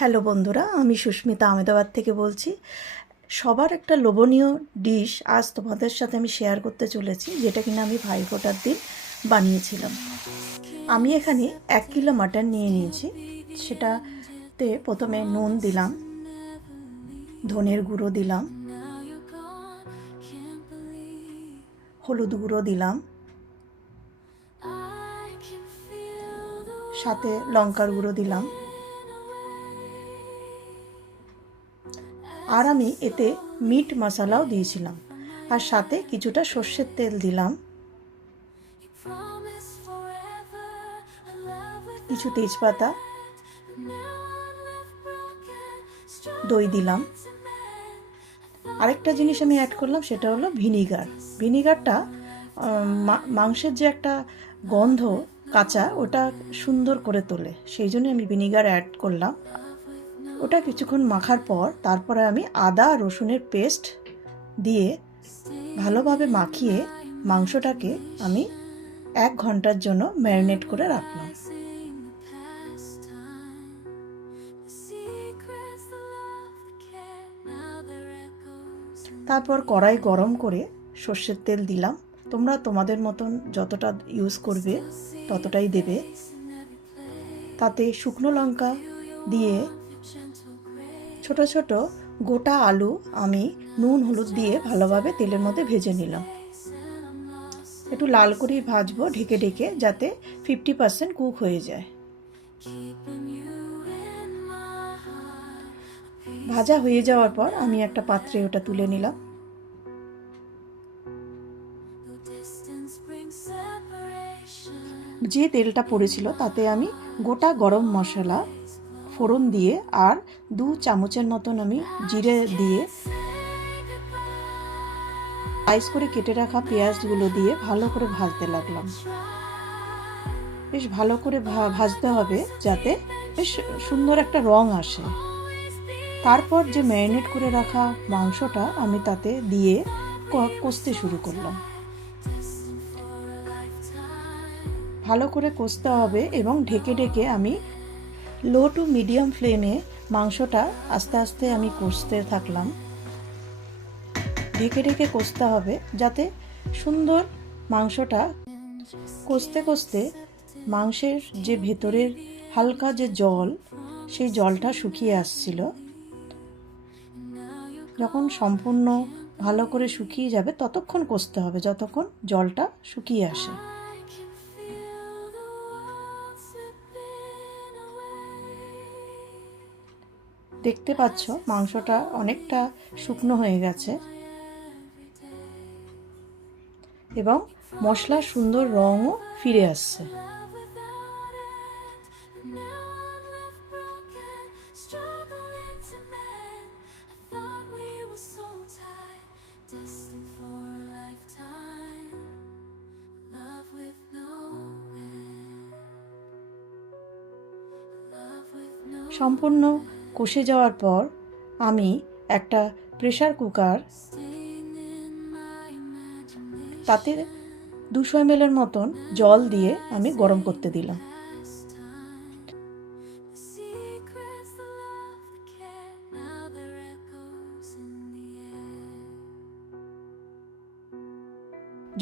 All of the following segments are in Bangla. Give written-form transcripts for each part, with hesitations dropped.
হ্যালো বন্ধুরা, আমি সুস্মিতা আহমেদাবাদ থেকে বলছি। সবার একটা লোভনীয় ডিশ আজ তোমাদের সাথে আমি শেয়ার করতে চলেছি, যেটা কিনা আমি ভাইফোঁটার দিন বানিয়েছিলাম। আমি এখানে 1 কিলো মাটন নিয়ে নিয়েছি। সেটাতে প্রথমে নুন দিলাম, ধনের গুঁড়ো দিলাম, হলুদ গুঁড়ো দিলাম, সাথে লঙ্কার গুঁড়ো দিলাম, আর আমি এতে মিট মশলাও দিয়েছিলাম, আর সাথে কিছুটা সর্ষের তেল দিলাম, কিছু তেজপাতা, দই দিলাম। আরেকটা জিনিস আমি অ্যাড করলাম, সেটা হলো ভিনিগার। ভিনিগারটা মাংসের যে একটা গন্ধ কাঁচা, ওটা সুন্দর করে তোলে, সেই জন্য আমি ভিনিগার অ্যাড করলাম। ওটা কিছুক্ষণ মাখার পর তারপরে আমি আদা রসুনের পেস্ট দিয়ে ভালোভাবে মাখিয়ে মাংসটাকে আমি 1 ঘন্টার জন্য ম্যারিনেট করে রাখলাম। তারপর কড়াই গরম করে সর্ষের তেল দিলাম। তোমরা তোমাদের মতন যতটা ইউজ করবে ততটাই দেবে। তাতে শুকনো লঙ্কা দিয়ে ছোট ছোট গোটা আলু আমি নুন হলুদ দিয়ে ভালোভাবে তেলের মধ্যে ভেজে নিলাম। একটু লাল করেই ভাজবো ঢেকে ঢেকে, যাতে 50% কুক হয়ে যায়। ভাজা হয়ে যাওয়ার পর আমি একটা পাত্রে ওটা তুলে নিলাম। যে তেলটা পড়েছিল তাতে আমি গোটা গরম মশলা ফোড়ন দিয়ে আর 2 চামচের মতন আমি জিরে দিয়ে স্লাইস করে কেটে রাখা পেঁয়াজগুলো দিয়ে ভালো করে ভাজতে লাগলাম। বেশ ভালো করে ভাজতে হবে, যাতে বেশ সুন্দর একটা রং আসে। তারপর যে ম্যারিনেট করে রাখা মাংসটা আমি তাতে দিয়ে কষতে শুরু করলাম। ভালো করে কষতে হবে এবং ঢেকে ঢেকে আমি লো টু মিডিয়াম ফ্লেমে মাংসটা আস্তে আস্তে আমি কষতে থাকলাম। ঢেকে ঢেকে কষতে হবে, যাতে সুন্দর মাংসটা কষতে কষতে মাংসের যে ভেতরের হালকা যে জল, সেই জলটা শুকিয়ে আসছিল। যখন সম্পূর্ণ ভালো করে শুকিয়ে যাবে ততক্ষণ কষতে হবে, যতক্ষণ জলটা শুকিয়ে আসে। দেখতে পাচ্ছ মাংসটা অনেকটা শুকনো হয়ে গেছে এবং মশলার সুন্দর রঙও ফিরে আসছে। সম্পূর্ণ কষে যাওয়ার পর আমি একটা প্রেসার কুকার, তাতে 200 ml মতন জল দিয়ে আমি গরম করতে দিলাম।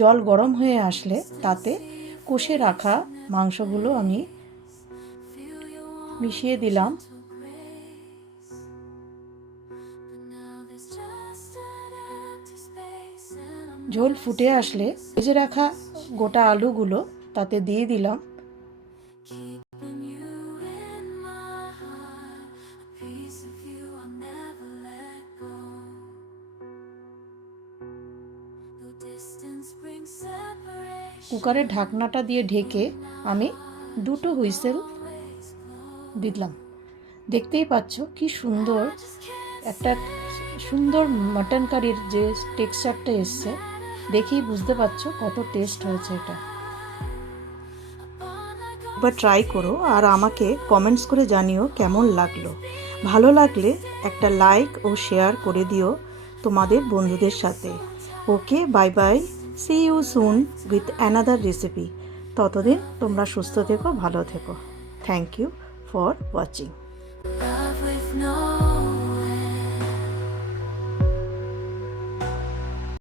জল গরম হয়ে আসলে তাতে কষে রাখা মাংসগুলো আমি মিশিয়ে দিলাম। ঝোল ফুটে আসলে ভেজে রাখা গোটা আলুগুলো তাতে দিয়ে দিলাম। কুকারের ঢাকনাটা দিয়ে ঢেকে আমি 2টো হুইসেল দিলাম। দেখতেই পাচ্ছ কি সুন্দর একটা সুন্দর মাটন কারির যে টেক্সচারটা এসছে, দেখেই বুঝতে পারছো কত টেস্ট হয়েছে এটা। একবার ট্রাই করো আর আমাকে কমেন্টস করে জানিও কেমন লাগলো। ভালো লাগলে একটা লাইক ও শেয়ার করে দিও তোমাদের বন্ধুদের সাথে। Okay, bye bye, see you soon with another recipe. ততদিন তোমরা সুস্থ থেকো, ভালো থেকো। Thank you for watching. Love with